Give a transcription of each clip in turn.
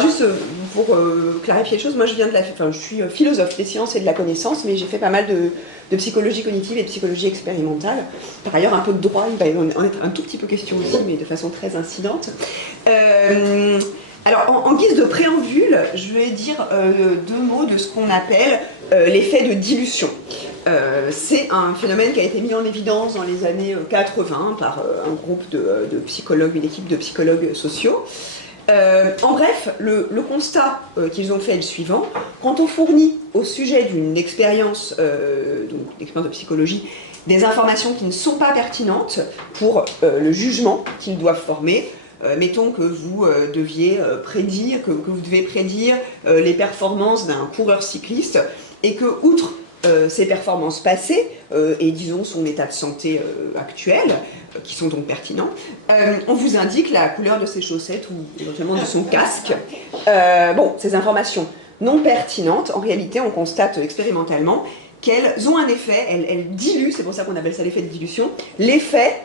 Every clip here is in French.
alors juste pour clarifier les choses, moi je suis philosophe des sciences et de la connaissance, mais j'ai fait pas mal de psychologie cognitive et de psychologie expérimentale. Par ailleurs, un peu de droit, il va en être un tout petit peu question aussi, mais de façon très incidente. Alors, en guise de préambule, je vais dire 2 mots de ce qu'on appelle l'effet de dilution. C'est un phénomène qui a été mis en évidence dans les années 80 par un groupe de psychologues, une équipe de psychologues sociaux. En bref, le constat qu'ils ont fait est le suivant. Quand on fournit au sujet d'une expérience, donc d'expérience de psychologie, des informations qui ne sont pas pertinentes pour le jugement qu'ils doivent former, mettons que vous deviez prédire, que vous devez prédire les performances d'un coureur cycliste, et que, outre ses performances passées et disons son état de santé actuel, qui sont donc pertinents, on vous indique la couleur de ses chaussettes ou éventuellement de son casque. Bon, ces informations non pertinentes, en réalité, on constate expérimentalement qu'elles ont un effet, elles diluent, c'est pour ça qu'on appelle ça l'effet de dilution, l'effet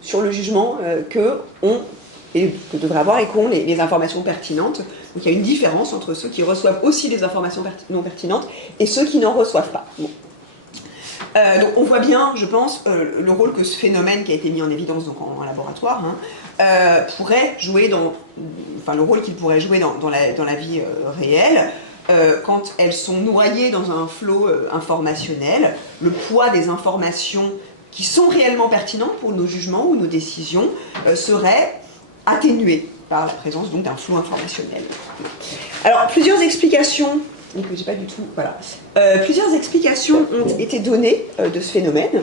sur le jugement que devraient avoir et qu'ont les informations pertinentes. Donc il y a une différence entre ceux qui reçoivent aussi des informations non pertinentes et ceux qui n'en reçoivent pas. Bon. Donc on voit bien, je pense, le rôle que ce phénomène qui a été mis en évidence donc en laboratoire pourrait jouer le rôle qu'il pourrait jouer dans la vie réelle. Quand elles sont noyées dans un flot informationnel, le poids des informations qui sont réellement pertinentes pour nos jugements ou nos décisions serait atténué par la présence donc d'un flot informationnel. Alors, plusieurs explications, donc j'ai pas du tout, voilà. Plusieurs explications ont été données de ce phénomène,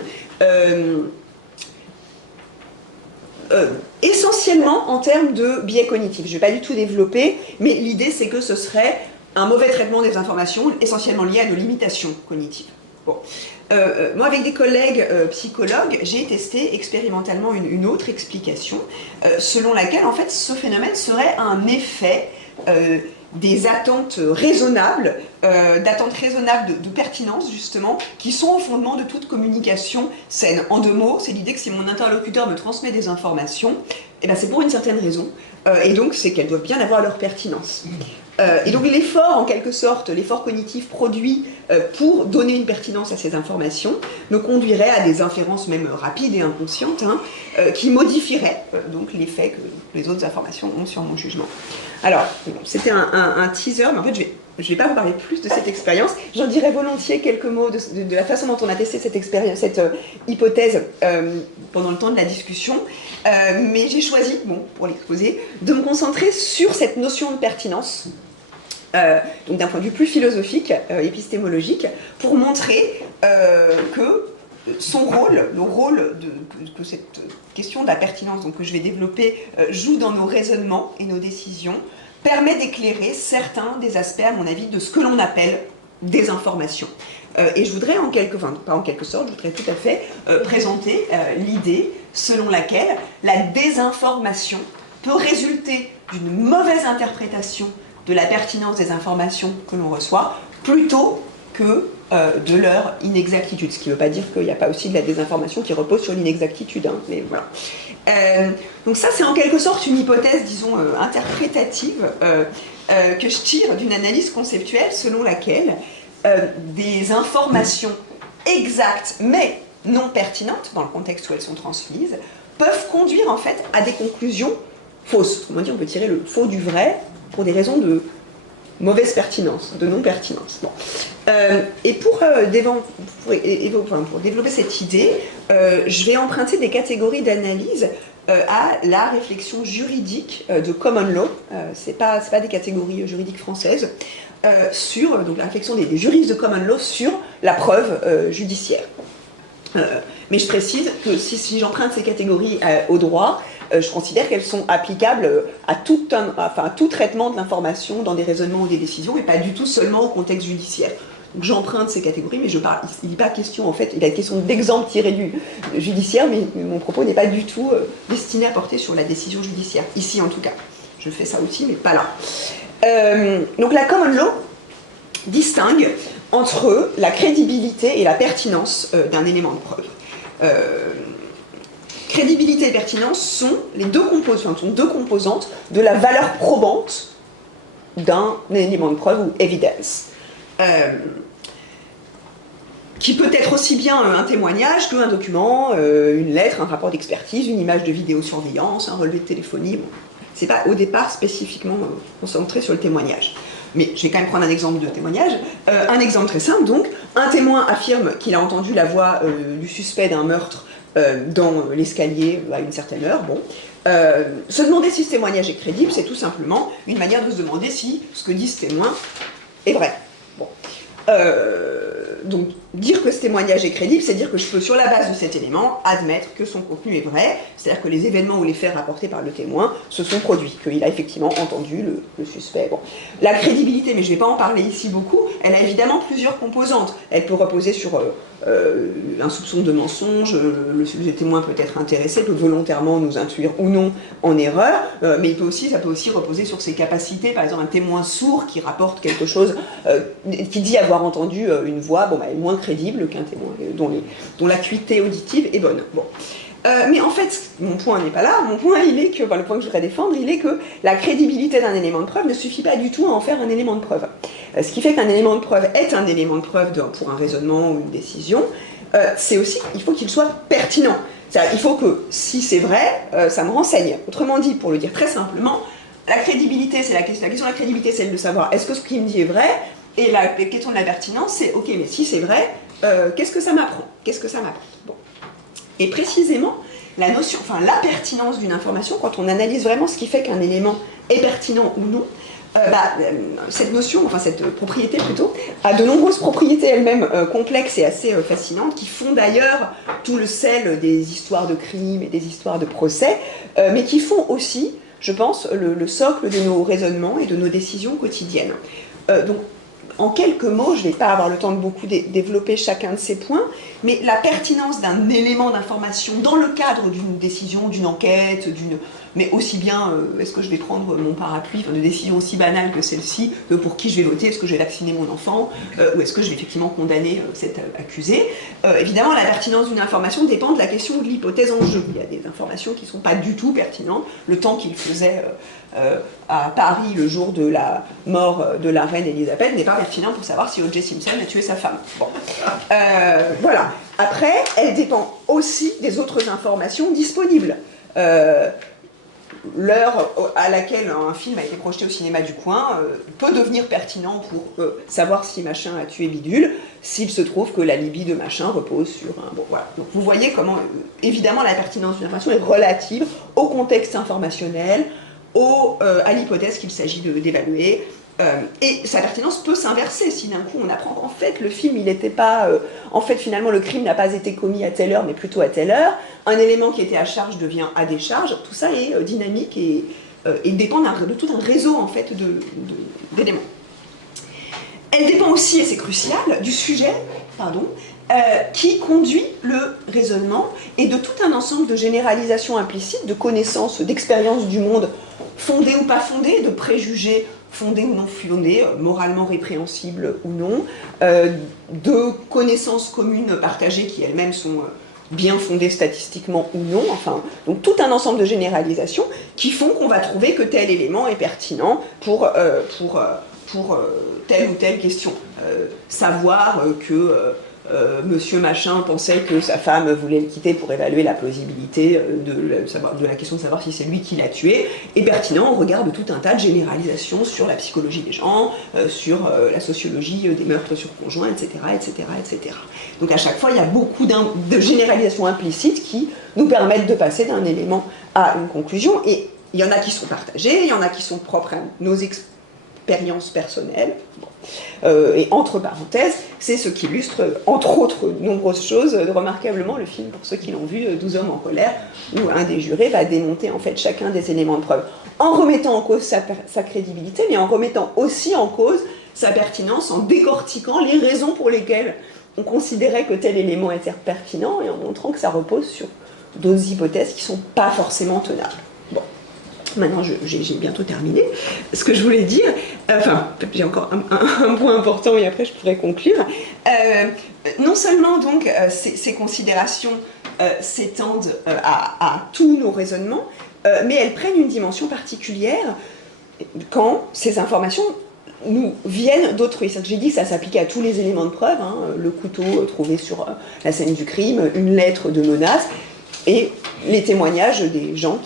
essentiellement en termes de biais cognitifs. Je ne vais pas du tout développer, mais l'idée c'est que ce serait un mauvais traitement des informations, essentiellement lié à nos limitations cognitives. Bon. Moi, avec des collègues psychologues, j'ai testé expérimentalement une autre explication, selon laquelle, en fait, ce phénomène serait un effet des attentes raisonnables, de pertinence, justement, qui sont au fondement de toute communication saine. En 2 mots, c'est l'idée que si mon interlocuteur me transmet des informations, eh ben, c'est pour une certaine raison, et donc c'est qu'elles doivent bien avoir leur pertinence. Et donc l'effort, en quelque sorte, l'effort cognitif produit pour donner une pertinence à ces informations me conduirait à des inférences même rapides et inconscientes qui modifieraient donc l'effet que les autres informations ont sur mon jugement. Alors, c'était un teaser, mais en fait je vais pas vous parler plus de cette expérience. J'en dirai volontiers quelques mots de la façon dont on a testé cette expérience, cette hypothèse pendant le temps de la discussion. Mais j'ai choisi, pour l'exposer, de me concentrer sur cette notion de pertinence, donc d'un point de vue plus philosophique, épistémologique, pour montrer que son rôle, que cette question de la pertinence donc, que je vais développer joue dans nos raisonnements et nos décisions, permet d'éclairer certains des aspects, à mon avis, de ce que l'on appelle des informations. Et je voudrais, pas en quelque sorte, je voudrais tout à fait présenter l'idée selon laquelle la désinformation peut résulter d'une mauvaise interprétation de la pertinence des informations que l'on reçoit, plutôt que de leur inexactitude. Ce qui ne veut pas dire qu'il n'y a pas aussi de la désinformation qui repose sur l'inexactitude, mais voilà. Donc ça, c'est en quelque sorte une hypothèse, disons, interprétative, que je tire d'une analyse conceptuelle selon laquelle des informations exactes, mais non pertinentes, dans le contexte où elles sont transmises, peuvent conduire en fait à des conclusions fausses. Autrement dit, on peut tirer le faux du vrai pour des raisons de mauvaise pertinence, de non-pertinence. Bon. Et pour développer cette idée, je vais emprunter des catégories d'analyse à la réflexion juridique de common law. C'est pas des catégories juridiques françaises, sur donc, la réflexion des juristes de common law sur la preuve judiciaire. Mais je précise que si j'emprunte ces catégories au droit, je considère qu'elles sont applicables à tout traitement de l'information dans des raisonnements ou des décisions, et pas du tout seulement au contexte judiciaire. Donc j'emprunte ces catégories, mais il n'est pas question, en fait, il y a question d'exemple tiré du judiciaire, mais mon propos n'est pas du tout destiné à porter sur la décision judiciaire, ici en tout cas. Je fais ça aussi, mais pas là. Donc la common law distingue entre la crédibilité et la pertinence d'un élément de preuve. Crédibilité et pertinence sont deux composantes de la valeur probante d'un élément de preuve ou evidence. Qui peut être aussi bien un témoignage qu'un document, une lettre, un rapport d'expertise, une image de vidéosurveillance, un relevé de téléphonie. Bon, c'est pas au départ spécifiquement concentré sur le témoignage. Mais je vais quand même prendre un exemple de témoignage. Un exemple très simple, donc, un témoin affirme qu'il a entendu la voix du suspect d'un meurtre dans l'escalier à une certaine heure. Bon. Se demander si ce témoignage est crédible, c'est tout simplement une manière de se demander si ce que dit ce témoin est vrai. Bon. Donc, dire que ce témoignage est crédible, c'est dire que je peux, sur la base de cet élément, admettre que son contenu est vrai, c'est-à-dire que les événements ou les faits rapportés par le témoin se sont produits, qu'il a effectivement entendu le suspect. Bon. La crédibilité, mais je ne vais pas en parler ici beaucoup, elle a évidemment plusieurs composantes. Elle peut reposer sur un soupçon de mensonge, le témoin peut être intéressé, peut volontairement nous induire ou non en erreur, mais ça peut aussi reposer sur ses capacités, par exemple un témoin sourd qui rapporte quelque chose, qui dit avoir entendu une voix, bon, bah, est moins crédible qu'un témoin dont l'acuité auditive est bonne. Bon. Mais en fait, mon point n'est pas là, mon point il est que, le point que je voudrais défendre, il est que la crédibilité d'un élément de preuve ne suffit pas du tout à en faire un élément de preuve. Ce qui fait qu'un élément de preuve est un élément de preuve pour un raisonnement ou une décision, c'est aussi, il faut qu'il soit pertinent. Il faut que, si c'est vrai, ça me renseigne. Autrement dit, pour le dire très simplement, la crédibilité, c'est la question de la crédibilité, c'est de savoir est-ce que ce qu'il me dit est vrai, et la question de la pertinence, c'est ok, mais si c'est vrai, qu'est-ce que ça m'apprend? Qu'est-ce que ça m'apprend? Bon. Et précisément, la pertinence d'une information, quand on analyse vraiment ce qui fait qu'un élément est pertinent ou non, cette notion, cette propriété plutôt, a de nombreuses propriétés elles-mêmes complexes et assez fascinantes, qui font d'ailleurs tout le sel des histoires de crimes et des histoires de procès, mais qui font aussi, je pense, le socle de nos raisonnements et de nos décisions quotidiennes. Donc, en quelques mots, je ne vais pas avoir le temps de beaucoup développer chacun de ces points, mais la pertinence d'un élément d'information dans le cadre d'une décision, d'une enquête, mais aussi bien, est-ce que je vais prendre mon parapluie, de décision aussi banale que celle-ci, de pour qui je vais voter, est-ce que je vais vacciner mon enfant, ou est-ce que je vais effectivement condamner cet accusé. Évidemment, la pertinence d'une information dépend de la question de l'hypothèse en jeu. Il y a des informations qui ne sont pas du tout pertinentes. Le temps qu'il faisait à Paris le jour de la mort de la reine Elisabeth n'est pas pertinent pour savoir si O.J. Simpson a tué sa femme. Bon. Voilà. Après, elle dépend aussi des autres informations disponibles. L'heure à laquelle un film a été projeté au cinéma du coin peut devenir pertinent pour savoir si machin a tué bidule, s'il se trouve que l'alibi de machin repose sur un... Bon, voilà. Donc vous voyez comment, évidemment, la pertinence d'une information est relative au contexte informationnel, à l'hypothèse qu'il s'agit d'évaluer. Et sa pertinence peut s'inverser si d'un coup on apprend qu'en fait le film il n'était pas, en fait finalement le crime n'a pas été commis à telle heure mais plutôt à telle heure, un élément qui était à charge devient à décharge, tout ça est dynamique et dépend de tout un réseau en fait d'éléments. Elle dépend aussi, et c'est crucial, du sujet, qui conduit le raisonnement et de tout un ensemble de généralisations implicites, de connaissances, d'expériences du monde fondées ou pas fondées, de préjugés fondés ou non fondés, moralement répréhensibles ou non, de connaissances communes partagées qui elles-mêmes sont bien fondées statistiquement ou non, donc tout un ensemble de généralisations qui font qu'on va trouver que tel élément est pertinent pour telle ou telle question. Savoir que monsieur machin pensait que sa femme voulait le quitter pour évaluer la plausibilité de la question de savoir si c'est lui qui l'a tué, est pertinent au regard de tout un tas de généralisations sur la psychologie des gens, sur la sociologie des meurtres sur conjoints, etc., etc., etc. Donc à chaque fois, il y a beaucoup de généralisations implicites qui nous permettent de passer d'un élément à une conclusion, et il y en a qui sont partagées, il y en a qui sont propres à nos expériences personnelles. Bon. Et entre parenthèses, c'est ce qui illustre, entre autres nombreuses choses, remarquablement le film, pour ceux qui l'ont vu, 12 hommes en colère, où un des jurés va démonter en fait chacun des éléments de preuve, en remettant en cause sa crédibilité, mais en remettant aussi en cause sa pertinence, en décortiquant les raisons pour lesquelles on considérait que tel élément était pertinent, et en montrant que ça repose sur d'autres hypothèses qui ne sont pas forcément tenables. Bon. Maintenant, j'ai bientôt terminé. Ce que je voulais dire, j'ai encore un point important et après je pourrais conclure. Non seulement donc ces considérations s'étendent à tous nos raisonnements, mais elles prennent une dimension particulière quand ces informations nous viennent d'autrui. J'ai dit que ça s'appliquait à tous les éléments de preuve, hein, le couteau trouvé sur la scène du crime, une lettre de menace, et les témoignages des gens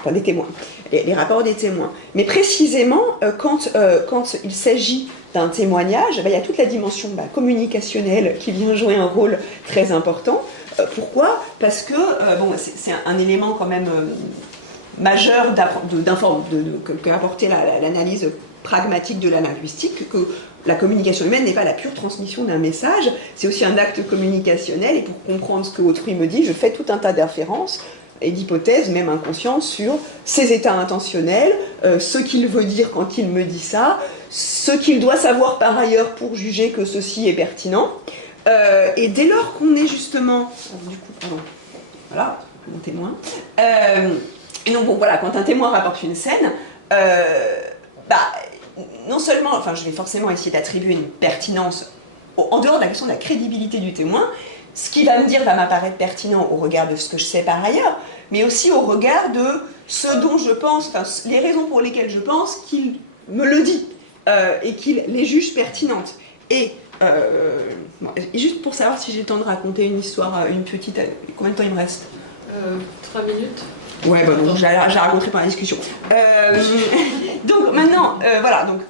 enfin des témoins, les rapports des témoins. Mais précisément, quand il s'agit d'un témoignage, il y a toute la dimension communicationnelle qui vient jouer un rôle très important. Pourquoi ? Parce que c'est un élément quand même majeur qu'a apporté l'analyse pragmatique de la linguistique, que la communication humaine n'est pas la pure transmission d'un message, c'est aussi un acte communicationnel, et pour comprendre ce que autrui me dit, je fais tout un tas d'inférences et d'hypothèses, même inconscientes, sur ses états intentionnels, ce qu'il veut dire quand il me dit ça, ce qu'il doit savoir par ailleurs pour juger que ceci est pertinent. Et dès lors qu'on est justement... Voilà, mon témoin. Et donc, voilà, quand un témoin rapporte une scène, non seulement, je vais forcément essayer d'attribuer une pertinence en dehors de la question de la crédibilité du témoin, ce qu'il va me dire va m'apparaître pertinent au regard de ce que je sais par ailleurs, mais aussi au regard de ce dont je pense, les raisons pour lesquelles je pense qu'il me le dit, et qu'il les juge pertinentes. Et juste pour savoir si j'ai le temps de raconter une histoire, une petite... Combien de temps il me reste 3 minutes. Ouais, donc j'ai raconté pendant la discussion. Donc maintenant, voilà, donc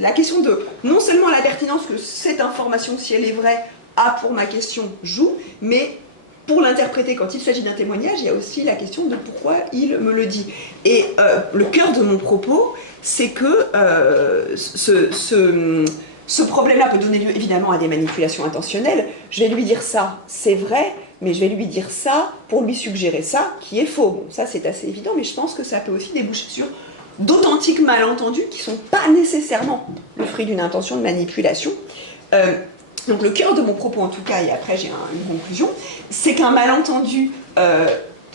la question de non seulement la pertinence que cette information, si elle est vraie, a pour ma question joue, mais pour l'interpréter quand il s'agit d'un témoignage, il y a aussi la question de pourquoi il me le dit. Et le cœur de mon propos, c'est que ce problème-là peut donner lieu évidemment à des manipulations intentionnelles. Je vais lui dire ça, c'est vrai, mais je vais lui dire ça pour lui suggérer ça, qui est faux. Bon, ça c'est assez évident, mais je pense que ça peut aussi déboucher sur d'authentiques malentendus qui ne sont pas nécessairement le fruit d'une intention de manipulation. Donc le cœur de mon propos en tout cas, et après j'ai une conclusion, c'est qu'un malentendu,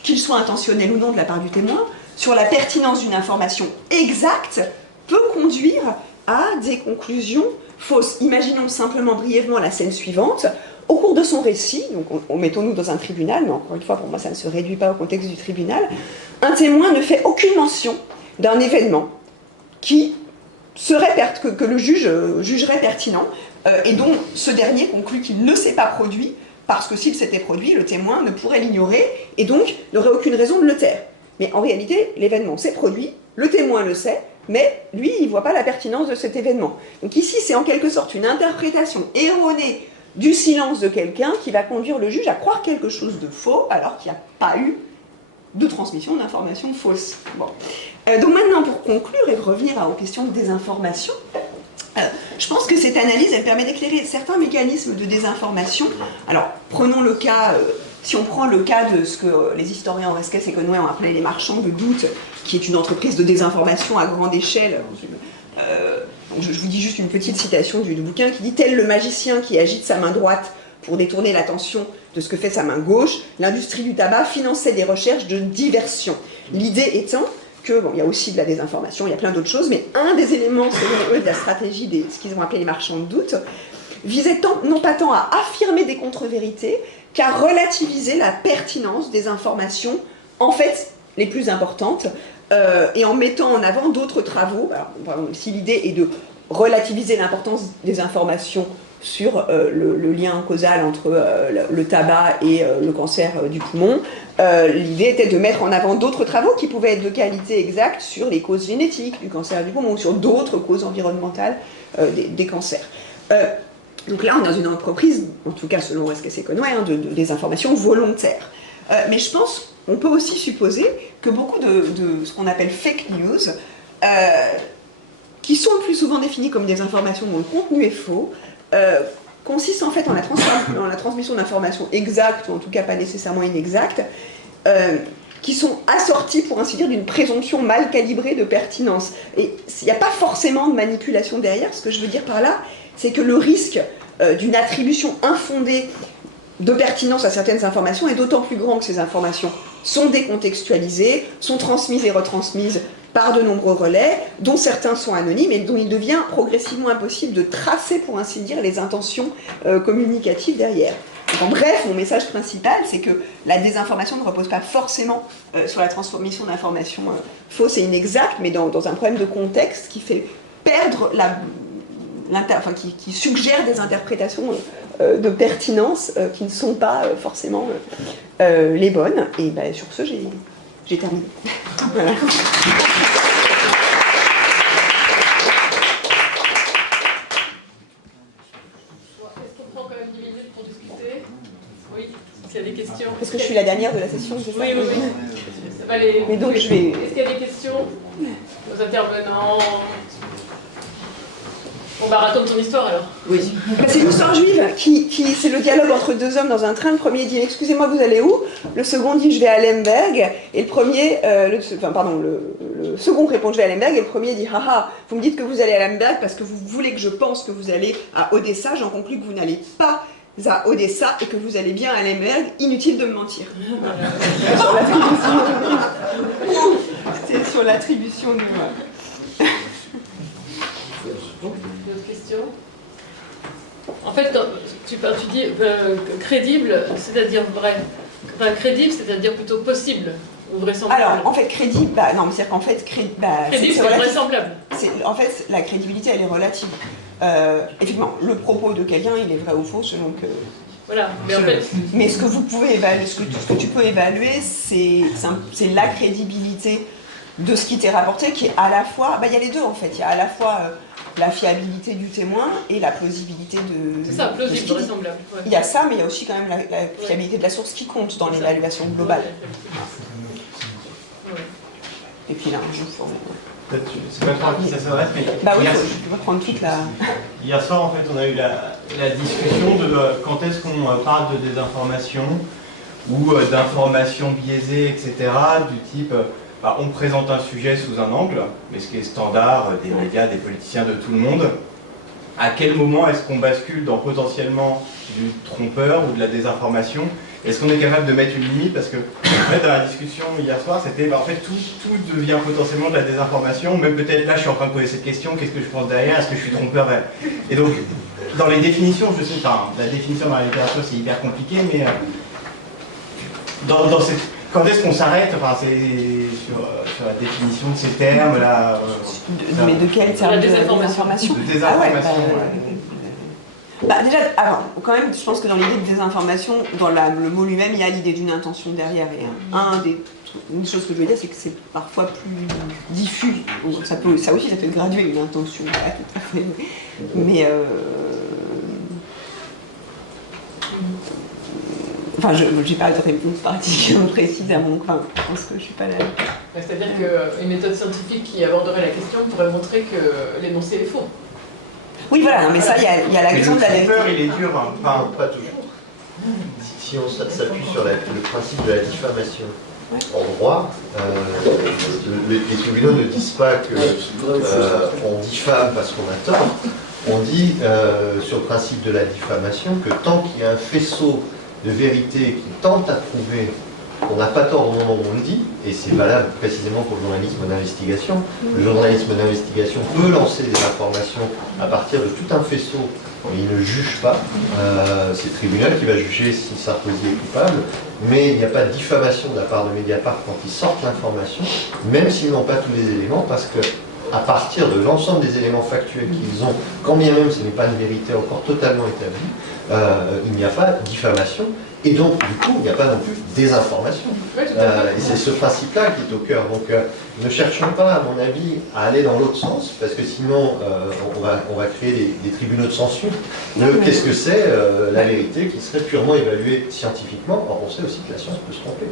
qu'il soit intentionnel ou non de la part du témoin, sur la pertinence d'une information exacte, peut conduire à des conclusions fausses. Imaginons simplement brièvement la scène suivante. Au cours de son récit, donc mettons-nous dans un tribunal, mais encore une fois pour moi ça ne se réduit pas au contexte du tribunal, un témoin ne fait aucune mention d'un événement qui serait que le juge jugerait pertinent, et dont ce dernier conclut qu'il ne s'est pas produit, parce que s'il s'était produit, le témoin ne pourrait l'ignorer, et donc n'aurait aucune raison de le taire. Mais en réalité, l'événement s'est produit, le témoin le sait, mais lui, il ne voit pas la pertinence de cet événement. Donc ici, c'est en quelque sorte une interprétation erronée du silence de quelqu'un qui va conduire le juge à croire quelque chose de faux, alors qu'il n'y a pas eu de transmission d'informations fausses. Bon. Donc maintenant, pour conclure et revenir aux questions de désinformation, je pense que cette analyse, elle permet d'éclairer certains mécanismes de désinformation. Alors, prenons le cas, si on prend le cas de ce que les historiens Oreskes et Conway ont appelé les marchands de doute, qui est une entreprise de désinformation à grande échelle. Je vous dis juste une petite citation du bouquin qui dit « Tel le magicien qui agite sa main droite pour détourner l'attention de ce que fait sa main gauche, l'industrie du tabac finançait des recherches de diversion. » L'idée étant que, bon, il y a aussi de la désinformation, il y a plein d'autres choses, mais un des éléments, selon eux, de la stratégie de ce qu'ils ont appelé les marchands de doute, visait non pas tant à affirmer des contre-vérités, qu'à relativiser la pertinence des informations, en fait, les plus importantes, et en mettant en avant d'autres travaux. Alors, si l'idée est de relativiser l'importance des informations sur le lien causal entre le tabac et le cancer du poumon, l'idée était de mettre en avant d'autres travaux qui pouvaient être de qualité exacte sur les causes génétiques du cancer du poumon ou sur d'autres causes environnementales des cancers. Donc là, on est dans une entreprise, en tout cas selon Oreskes et Conway, de désinformation volontaire. Mais je pense qu'on peut aussi supposer que beaucoup de ce qu'on appelle fake news, qui sont le plus souvent définies comme des informations dont le contenu est faux, consiste en fait en la transmission d'informations exactes, ou en tout cas pas nécessairement inexactes, qui sont assorties, pour ainsi dire, d'une présomption mal calibrée de pertinence. Et il n'y a pas forcément de manipulation derrière. Ce que je veux dire par là, c'est que le risque d'une attribution infondée de pertinence à certaines informations est d'autant plus grand que ces informations sont décontextualisées, sont transmises et retransmises par de nombreux relais, dont certains sont anonymes et dont il devient progressivement impossible de tracer, pour ainsi dire, les intentions communicatives derrière. Donc, en bref, mon message principal, c'est que la désinformation ne repose pas forcément sur la transmission d'informations fausses et inexactes, mais dans un problème de contexte qui fait perdre qui suggère des interprétations de pertinence qui ne sont pas forcément les bonnes. Et ben, sur ce, j'ai terminé. Voilà. S'il y a des questions. Parce que je suis la dernière de la session, c'est ça? Oui. Mais donc je vais... Est-ce qu'il y a des questions aux intervenants? On raconte ton histoire alors. Oui. C'est l'histoire juive c'est le dialogue entre deux hommes dans un train. Le premier dit excusez-moi, vous allez où? Le second dit je vais à Lemberg. Et le second répond je vais à Lemberg. Et le premier dit haha, vous me dites que vous allez à Lemberg parce que vous voulez que je pense que vous allez à Odessa. J'en conclus que vous n'allez pas à Odessa et que vous allez bien à Lemberg. Inutile de me mentir. C'est sur l'attribution de... D'autres questions? En fait, tu dis crédible, c'est-à-dire vrai. Enfin, crédible, c'est-à-dire plutôt possible ou vraisemblable. Alors, en fait, crédible, c'est-à-dire qu'en fait, crédible, c'est vraisemblable. En fait, la crédibilité, elle est relative. Effectivement, le propos de quelqu'un, il est vrai ou faux selon que... Voilà, mais en fait... Mais ce que vous pouvez évaluer, ce que tu peux évaluer, c'est la crédibilité de ce qui t'est rapporté, qui est à la fois... il y a les deux, en fait. Il y a à la fois la fiabilité du témoin et la plausibilité de... C'est ça, plausible, vraisemblable. Ouais. Il y a ça, mais il y a aussi quand même la fiabilité de la source qui compte dans l'évaluation globale. Ouais. Et puis là, c'est pas toi à qui ça s'adresse, mais oui, je peux prendre toute la... Hier soir, en fait, on a eu la discussion de quand est-ce qu'on parle de désinformation ou d'information biaisée, etc., du type, on présente un sujet sous un angle, mais ce qui est standard des médias, des politiciens, de tout le monde. À quel moment est-ce qu'on bascule dans potentiellement du trompeur ou de la désinformation? Est-ce qu'on est capable de mettre une limite? Parce que, en fait, dans la discussion hier soir, c'était, en fait, tout devient potentiellement de la désinformation. Même peut-être là, je suis en train de poser cette question, qu'est-ce que je pense derrière? Est-ce que je suis trompeur? Et donc, dans les définitions, je sais, la définition dans la littérature, c'est hyper compliqué, mais quand est-ce qu'on s'arrête? Enfin, c'est sur la définition de ces termes-là. Mais de quel terme? De désinformation. De désinformation. Déjà, alors, quand même, je pense que dans l'idée de désinformation, dans le mot lui-même, il y a l'idée d'une intention derrière. Et une chose que je veux dire, c'est que c'est parfois plus diffus. Ça aussi, ça peut graduer une intention. Pas tout à fait. Mais... Enfin, je n'ai pas de réponse particulièrement précise à mon coin. Je pense que je ne suis pas là. C'est-à-dire qu'une méthode scientifique qui aborderait la question pourrait montrer que l'énoncé est faux. Oui, voilà, mais ça, il y a la question de la vérité. Le il est dur, hein. Enfin, pas toujours. Si on s'appuie sur le principe de la diffamation en droit, les tribunaux ne disent pas qu'on diffame parce qu'on a tort. On dit sur le principe de la diffamation que tant qu'il y a un faisceau de vérité qui tente à prouver qu'on n'a pas tort au moment où on le dit, et c'est valable précisément pour le journalisme d'investigation. Le journalisme d'investigation peut lancer des informations à partir de tout un faisceau, mais il ne juge pas. C'est le tribunal qui va juger si Sarkozy est coupable, mais il n'y a pas de diffamation de la part de Mediapart quand ils sortent l'information, même s'ils n'ont pas tous les éléments, parce que à partir de l'ensemble des éléments factuels qu'ils ont, quand bien même ce n'est pas une vérité encore totalement établie, il n'y a pas de diffamation. Et donc, du coup, il n'y a pas non plus désinformation. Oui, et c'est ce principe-là qui est au cœur. Donc, ne cherchons pas, à mon avis, à aller dans l'autre sens, parce que sinon, on va créer des tribunaux de censure. Qu'est-ce que c'est la vérité qui serait purement évaluée scientifiquement? Or, on sait aussi que la science peut se tromper.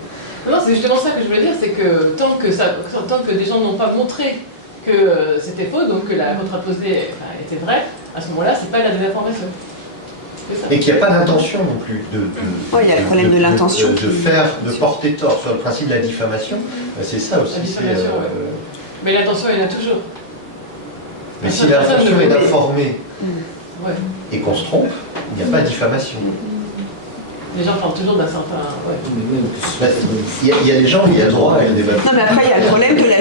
Non, c'est justement ça que je voulais dire, c'est que tant que des gens n'ont pas montré que c'était faux, donc que la contraposée était vraie, à ce moment-là, c'est pas la désinformation. Et qu'il n'y a pas d'intention non plus il y a le problème de l'intention. de porter tort sur le principe de la diffamation. C'est ça aussi. La diffamation, mais l'intention, il y en a toujours. Mais si l'intention est d'informer ouais. et qu'on se trompe, il n'y a pas de diffamation. Les gens parlent toujours d'un certain... Ouais. Il y a des gens où il y a droit à une débat. Non, mais après, il y a le problème de la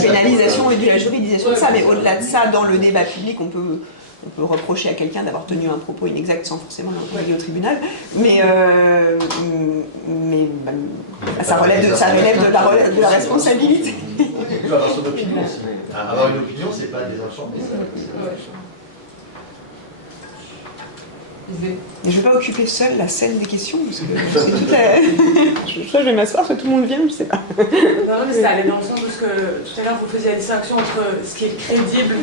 pénalisation et de la juridisation de ça. Mais au-delà de ça, dans le débat public, on on peut reprocher à quelqu'un d'avoir tenu un propos inexact sans forcément l'envoyer au tribunal, mais ça relève de la responsabilité. Il peut avoir son opinion aussi. Avoir une opinion, c'est pas désinformer. Mais je ne vais pas occuper seule la scène des questions, parce que c'est toute la... je vais m'asseoir, tout le monde vient, je sais pas. Non, mais ça allait dans le sens où tout à l'heure vous faisiez la distinction entre ce qui est crédible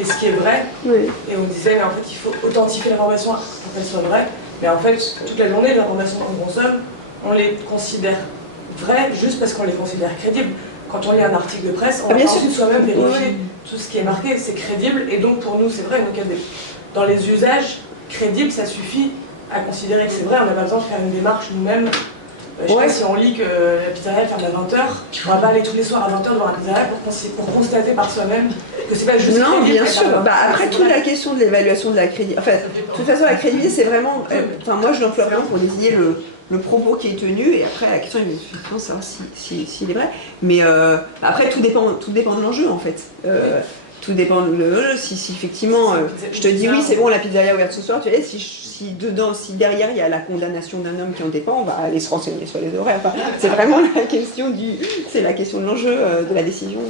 et ce qui est vrai. Oui. Et on disait, mais en fait, il faut authentifier l'information pour qu'elle soit vraie. Mais en fait, toute la journée, les informations qu'on consomme, on les considère vraies juste parce qu'on les considère crédibles. Quand on lit un article de presse, on va ensuite soi-même vérifier tout ce qui est marqué, c'est crédible, et donc pour nous, c'est vrai. Donc, dans les usages, crédible, ça suffit à considérer que c'est vrai, on n'a pas besoin de faire une démarche nous-mêmes. Je sais pas, si on lit que la pizzeria ferme à 20h, on va pas aller tous les soirs à 20h devant la pizzeria pour constater par soi-même que c'est pas juste crédible. Non, bien sûr. Après, toute la question de l'évaluation de la crédibilité, enfin, de toute façon, la crédibilité, c'est vraiment, moi je l'emploie vraiment pour désigner le propos qui est tenu, et après la question est effectivement de savoir s'il est vrai. Mais après, tout dépend de l'enjeu en fait. Tout dépend de l'enjeu. Si effectivement, je te dis oui, c'est bon, la pizzeria est ouverte ce soir, tu vois, si derrière il y a la condamnation d'un homme qui en dépend, on va aller se renseigner sur les horaires. Enfin, c'est vraiment la question de l'enjeu de la décision.